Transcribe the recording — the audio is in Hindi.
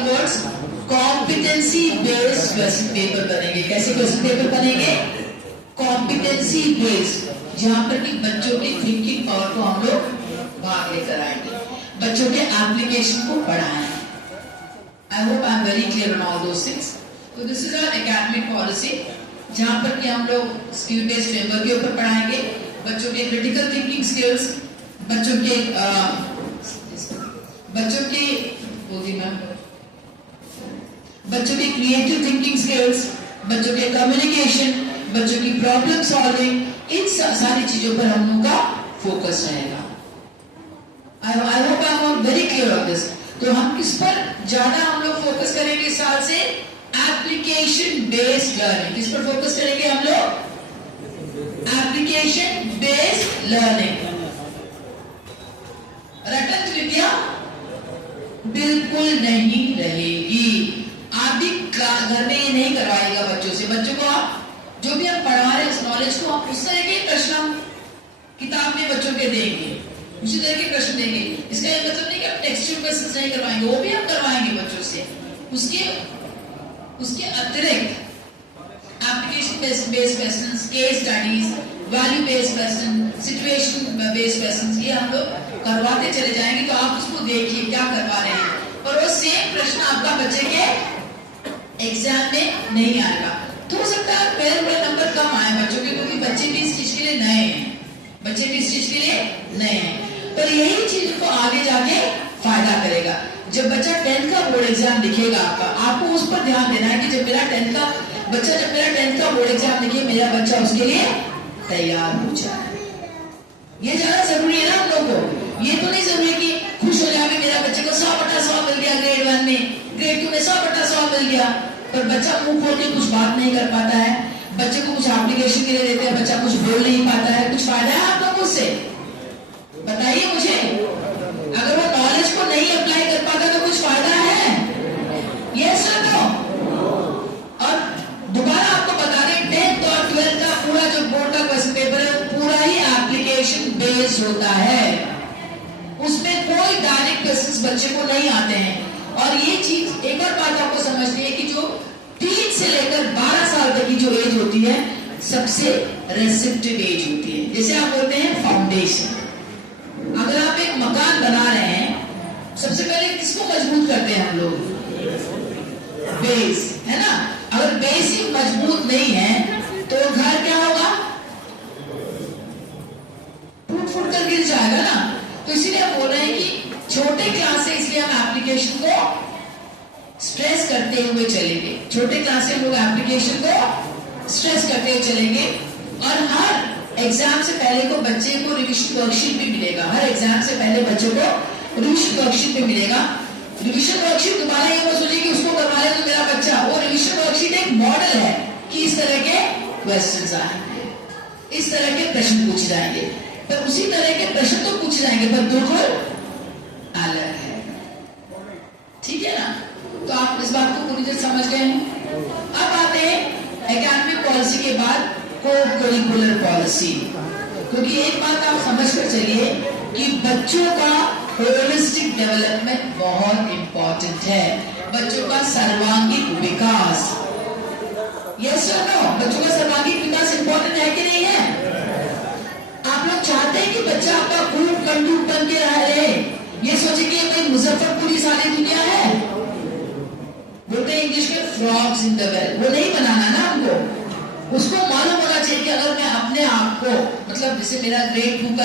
Onwards competency based question paper बनेंगे। कैसे क्वेश्चन पेपर बनेंगे? कॉम्पिटेंसी बेस्ड, जहां पर कि बच्चों की थिंकिंग पावर को हम लोग भाग लेकर आएंगे, बच्चों के एप्लीकेशन को बढ़ाएंगे। I hope I am very clear on all those things. तो this is our academic policy, जहां पर कि हम लोग स्किल बेस्ड फ्रेमवर्क के ऊपर पढ़ाएंगे, बच्चों के क्रिटिकल थिंकिंग स्किल्स, बच्चों के क्रिएटिव थिंकिंग स्किल्स, बच्चों के कम्युनिकेशन, बच्चों की प्रॉब्लम सॉल्विंग, इन सारी चीजों पर हम लोग का फोकस रहेगा। आई hope I am very clear on this. तो हम किस पर ज्यादा हम लोग फोकस करेंगे इस साल से? Application based learning. किस पर फोकस करेंगे हम लोग? Application based learning. रटन विद्या बिल्कुल नहीं रहेगी। आप भी घर में ये नहीं करवाएगा बच्चों से। बच्चों को आप जो भी हम पढ़ा रहे हैं उस नॉलेज को आप उस तरह के प्रश्न हम किताब में बच्चों के देंगे, उसी तरह के प्रश्न देंगे। इसका ये मतलब नहीं कि आप टेक्सचुअल क्वेश्चन नहीं करवाएंगे, वो भी हम करवाएंगे बच्चों से। उसके अतिरिक्त application based questions, case studies, value based question, situation based question, ये हम लोग करवाते चले जाएंगे। तो आप उसको देखिए क्या करवा रहे हैं, और वो सेम प्रश्न आपका बच्चे के एग्जाम में नहीं आएगा। तो हो सकता है पहले बड़े नंबर कम आए बच्चों के, क्योंकि बच्चे भी इस चीज के लिए नए हैं, बच्चे भी इस चीज के लिए नए हैं। पर यही चीज को आगे जाके फायदा करेगा। जब बच्चा 10th का बोर्ड एग्जाम लिखेगा आपको उस पर ध्यान देना है कि जब मेरा 10th का बोर्ड एग्जाम लिखे, मेरा बच्चा उसके लिए तैयार हो जाए। ये ज्यादा जरूरी है ना हम लोग को। ये तो नहीं जरूरी कि खुश हो जाए मेरा बच्चे को 100/100 मिल गया ग्रेड 1 में, ग्रेड 2 में 100/100 मिल गया, पर बच्चा मुंह खोल के कुछ बात नहीं कर पाता है, बच्चे को कुछ एप्लीकेशन के लिए देते हैं, बच्चा कुछ बोल नहीं पाता है। कुछ फायदा है आप लोगों से? बताइए मुझे। अगर वो नॉलेज को नहीं अप्लाई कर पाता तो कुछ फायदा है? यस और नो? और दोबारा आपको बता दें, 10th और 12th का पूरा जो बोर्ड का क्वेश्चन पेपर है पूरा ही एप्लीकेशन बेस्ड होता है। उसमें कोई डायरेक्ट क्वेश्चंस बच्चे को नहीं आते हैं। और ये चीज एक और बात आपको समझनी है कि जो 3 से लेकर 12 साल तक की जो एज होती है सबसे रेसिप्टिव एज होती है। जैसे आप बोलते हैं फाउंडेशन। अगर आप एक मकान बना रहे हैं, सबसे पहले किसको मजबूत करते हैं हम लोग? बेस, है ना? अगर बेस ही मजबूत नहीं है तो घर क्या होगा? टूट फूट कर गिर जाएगा ना। तो इसीलिए हम बोल रहे हैं कि छोटे क्लास से इसलिए हम एप्लीकेशन को स्ट्रेस करते हुए चलेंगे। छोटे क्लास से हम लोग एप्लीकेशन को स्ट्रेस करते हुए चलेंगे। और हर एग्जाम से पहले को बच्चे को रिविजन वर्कशीट भी मिलेगा। हर एग्जाम से पहले बच्चों को रिविजन वर्कशीट भी मिलेगा। रिविजन वर्कशीट दोबारा ये मत सोचिए कि उसको करवा ले तो मेरा बच्चा, वो रिविजन वर्कशीट एक मॉडल है कि इस तरह के क्वेश्चंस आएंगे, इस तरह के प्रश्न पूछ जाएंगे। पर उसी तरह के प्रश्न तो पूछ जाएंगे पर बिल्कुल अलग है। ठीक है ना? तो आप इस बात को पूरी तरह समझ गए हैं। अब आते हैं एकेडमिक पॉलिसी के बाद को करिकुलर पॉलिसी। क्योंकि एक बात आप समझ कर चलिए कि बच्चों का होलिस्टिक डेवलपमेंट बहुत इंपॉर्टेंट है। बच्चों का सर्वांगीण विकास, यस और नो? बच्चों का सर्वांगीण विकास इंपॉर्टेंट है कि नहीं है? आप लोग चाहते हैं कि बच्चा आपका खूब कंडूक बन के रहे, ये सोचे कि भाई मुजफ्फरपुर की सारी दुनिया है। बोलते हैं इंग्लिश में फ्रॉग्स इन द वेल। वो नहीं बनाना ना हमको। उसको मालूम होना चाहिए कि अगर मैं अपने आप को, मतलब जैसे मेरा ग्रेड 2 का